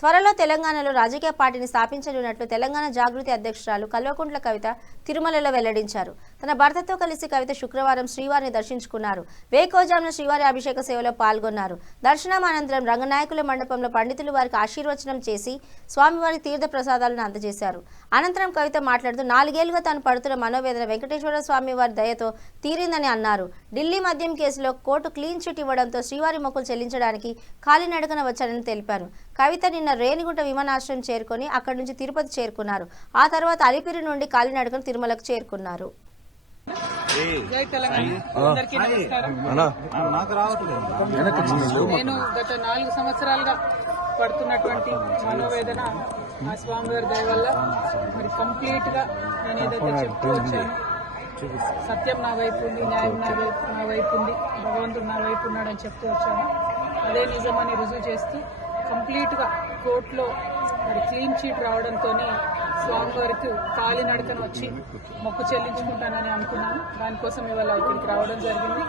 త్వరలో తెలంగాణలో రాజకీయ పార్టీని స్థాపించనున్నట్లు తెలంగాణ జాగృతి అధ్యక్షురాలు కల్వకుంట్ల కవిత తిరుమలలో వెల్లడించారు. తన భర్తతో కలిసి కవిత శుక్రవారం శ్రీవారిని దర్శించుకున్నారు. వేకోజామున శ్రీవారి అభిషేక సేవలో పాల్గొన్నారు. దర్శనం అనంతరం రంగనాయకుల మండపంలో పండితులు వారికి ఆశీర్వచనం చేసి స్వామివారి తీర్థ ప్రసాదాలను అందజేశారు. అనంతరం కవిత మాట్లాడుతూ 4 ఏళ్లుగా తాను పడుతున్న మనోవేదన వెంకటేశ్వర స్వామి వారి దయతో తీరిందని అన్నారు. ఢిల్లీ మద్యం కేసులో కోర్టు క్లీన్ చిట్ ఇవ్వడంతో శ్రీవారి మొక్కులు చెల్లించడానికి కాలినడకన వచ్చారని తెలిపారు. కవిత నిన్న రేణిగుంట విమానాశ్రయం చేరుకొని అక్కడి నుంచి తిరుపతి చేరుకున్నారు. ఆ తర్వాత అలిపిరి నుండి కాలినడకన తిరుమలకు చేరుకున్నారు. నేను గత 4 సంవత్సరాలుగా పడుతున్నటువంటి మనోవేదన ఆ స్వామివారి దయ వల్ల మరి కంప్లీట్ గా నేను ఏదైతే చెప్తూ వచ్చాను, సత్యం నా వైపు ఉంది, న్యాయం నా వైపు ఉంది, భగవంతుడు నా వైపు ఉన్నాడని చెప్తూ వచ్చాను. అదే నిజమని రుజువు చేస్తూ కంప్లీట్ గా కోర్టులో మరి క్లీన్ చీట్ రావడంతో స్వామివారికి కాలినడకన వచ్చి మొక్కు చెల్లించుకుంటానని అనుకున్నాను. దానికోసం ఇవాళ ఇక్కడికి రావడం జరిగింది.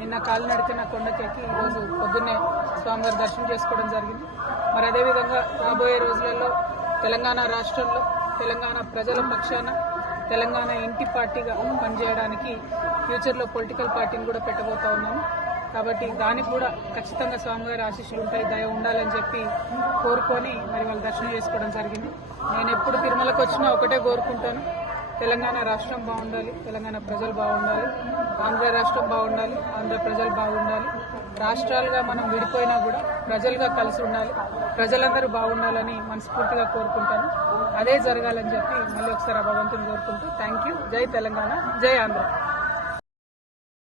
నిన్న కాలినడకన కొండకెక్కి ఈరోజు పొద్దున్నే స్వామివారి దర్శనం చేసుకోవడం జరిగింది. మరి అదేవిధంగా రాబోయే రోజులలో తెలంగాణ రాష్ట్రంలో తెలంగాణ ప్రజల పక్షాన తెలంగాణ ఇంటి పార్టీగా పనిచేయడానికి ఫ్యూచర్లో పొలిటికల్ పార్టీని కూడా పెట్టబోతా ఉన్నాను. కాబట్టి దానికి కూడా ఖచ్చితంగా స్వామివారి ఆశీస్సులు ఉంటాయి, దయ ఉండాలని చెప్పి కోరుకొని మరి వాళ్ళు దర్శనం చేసుకోవడం జరిగింది. నేను ఎప్పుడు తిరుమలకు వచ్చినా ఒకటే కోరుకుంటాను, తెలంగాణ రాష్ట్రం బాగుండాలి, తెలంగాణ ప్రజలు బాగుండాలి, ఆంధ్ర రాష్ట్రం బాగుండాలి, ఆంధ్ర ప్రజలు బాగుండాలి. రాష్ట్రాలుగా మనం విడిపోయినా కూడా ప్రజలుగా కలిసి ఉండాలి, ప్రజలందరూ బాగుండాలని మనస్ఫూర్తిగా కోరుకుంటాను. అదే జరగాలని చెప్పి మళ్ళీ ఒకసారి భగవంతుని కోరుకుంటూ థ్యాంక్ యూ. జై తెలంగాణ, జై ఆంధ్ర.